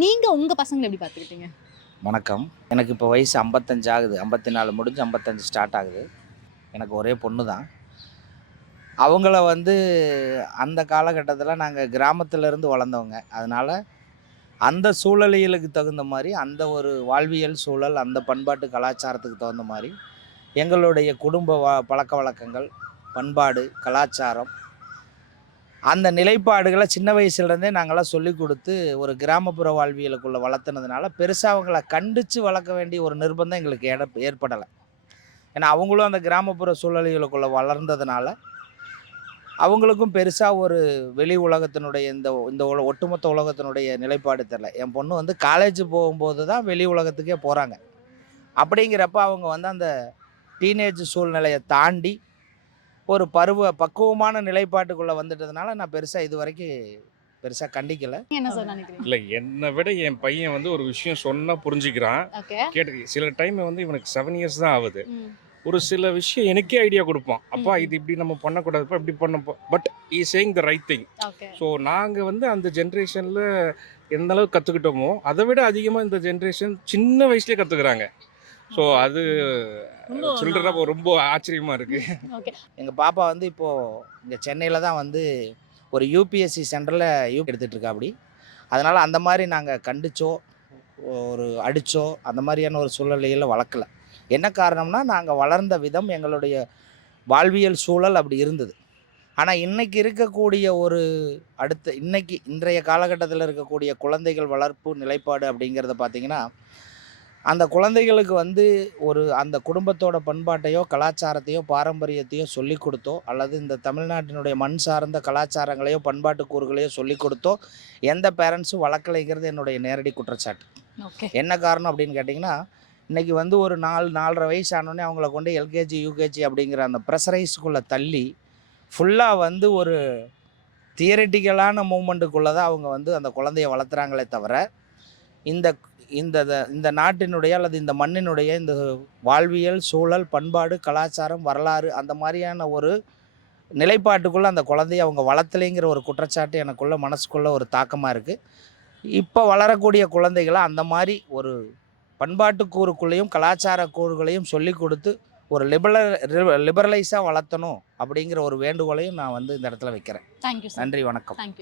நீங்க உங்க பசங்கள எப்படி பார்த்துக்கிட்டீங்க? வணக்கம். எனக்கு இப்போ வயசு 55 ஆகுது. 54 முடிஞ்சு 55 ஸ்டார்ட் ஆகுது. எனக்கு ஒரே பொண்ணு தான். அவங்கள அந்த காலகட்டத்தில நாங்க கிராமத்திலருந்து வளர்ந்தவங்க. அதனால அந்த சூழலியலுக்கு தகுந்த மாரி, அந்த ஒரு வாழ்வியல் சூழல், அந்த பண்பாட்டு கலாச்சாரத்துக்கு தகுந்த மாரி, எங்களுடைய குடும்ப பழக்கவழக்கங்கள், பண்பாடு, கலாச்சாரம், அந்த நிலைப்பாடுகள சின்ன வயசுலேருந்தே நாங்கலாம் சொல்லிக் குடுத்து, ஒரு கிராமப்புற வாழ்வியலுக்குள்ள வளர்த்துனதுனால, பெருசா அவங்கள கண்டிச்சு வளர்க்க வேண்டிய ஒரு நிர்பந்தம் எங்களுக்கு ஏற்படல. ஏன்னா, அவங்களும் அந்த கிராமப்புற சூழல்களுக்குள்ள வளர்ந்ததுனால, அவங்களுக்கும் பெருசா ஒரு வெளி உலகத்தினுடைய இந்த இந்த ஒட்டுமொத்த உலகத்தினுடைய நிலைப்பாடு தெரியல. என் பொண்ணு காலேஜ் போகும்போது தான் வெளி உலகத்துக்கே போறாங்க. அப்படிங்கிறப்ப அவங்க அந்த டீனேஜ் சூழ்நிலைய தாண்டி, ஒரு பக்குவமான நிலைப்பாட்டுக்குள்ள வந்துட்டதுனால, நான் பெருசா இதுவரைக்கும் பெருசா கண்டிக்கல. நீங்க என்ன சார் நினைக்கிறீங்க? இல்ல என்ன விட என் பையன் ஒரு விஷயம் சொன்னா புரிஞ்சுக்கிறான். ஓகே. சில டைம் இவனுக்கு 7 இயர்ஸ் தான் ஆகுது. ம். ஒரு சில விஷயம் எனக்கே ஐடியா குடுப்பான். அப்பா ம். இது இப்படி நம்ம பண்ணக்கூடாதுப்பா, இப்படி but he is saying the right thing. Okay. So நாங்க அந்த ஜென்ரேஷன்ல எந்த அளவுக்கு கத்துக்கிட்டோமோ, அதை விட அதிகமா இந்த ஜென்ரேஷன் சின்ன வயசுலயே கத்துக்கிறாங்க. ஸோ அது சில்ட்ரனா ரொம்ப ஆச்சரியமா இருக்கு. ஓகே. எங்க பாப்பா இப்போ இங்க சென்னையில தான் ஒரு யுபிஎஸ்சி சென்டர்ல எடுத்துட்டு இருக்காப்படி. அதனால அந்த மாரி நாங்க கண்டிச்சோ, ஒரு அடிச்சோ, அந்த மாரியான ஒரு சூழ்நிலையில வளர்க்கல. என்ன காரணம்னா, நாங்க வளர்ந்த விதம், எங்களுடைய வாழ்வியல் சூழல் அப்படி இருந்தது. ஆனா, இன்னைக்கு இருக்கக்கூடிய இன்றைய காலகட்டத்தில இருக்கக்கூடிய குழந்தைகள் வளர்ப்பு நிலைப்பாடு அப்படிங்கிறத பார்த்தீங்கன்னா, அந்த குழந்தைகளுக்கு அந்த குடும்பத்தோட பண்பாட்டையோ, கலாச்சாரத்தையோ, பாரம்பரியத்தையோ சொல்லிக் குடுத்தோ, அல்லது இந்த தமிழ்நாட்டினுடைய மண் சார்ந்த கலாச்சாரங்களையோ, பண்பாட்டு கூறுகளையோ சொல்லிக் குடுத்தோ, எந்த பேரண்ட்ஸும் வளர்க்கலைங்கிறது என்னுடைய நேரடி குற்றச்சாட்டு. ஓகே. என்ன காரணம் அப்படின்னு கேட்டிங்கன்னா, இன்னைக்கு ஒரு 4, 4 1/2 வயசு ஆனோனே அவங்கள கொண்டு எல்கேஜி, யூகேஜி அப்படிங்கிற அந்த ப்ரெஷரைஸ்க்குள்ள தள்ளி, ஃபுல்லா ஒரு தியரிட்டிக்கலான மூவ்மெண்ட்டுக்குள்ள தான் அவங்க அந்த குழந்தைய வளர்த்துறாங்களே தவிர, இந்த இந்த இந்த நாட்டினுடைய அல்லது இந்த மண்ணினுடைய இந்த வாழ்வியல், சூழல், பண்பாடு, கலாச்சாரம், வரலாறு அந்த மாரியான ஒரு நிலைப்பாட்டுக்குள்ள அந்த குழந்தைய அவங்க வளர்த்தலைங்கிற ஒரு குற்றச்சாட்டு எனக்குள்ள மனசுக்குள்ள ஒரு தாக்கமா இருக்கு. இப்ப வளரக்கூடிய குழந்தைகள அந்த மாரி ஒரு பண்பாட்டு கூறுக்குள்ளேயும், கலாச்சார கூறுகளையும் சொல்லிக் குடுத்து, ஒரு லிபரலைஸா வளர்த்தணும் அப்படிங்கிற ஒரு வேண்டுகோளையும் நான் இந்த இடத்துல வைக்கிறேன். Thank you sir. நன்றி, வணக்கம். Thank you.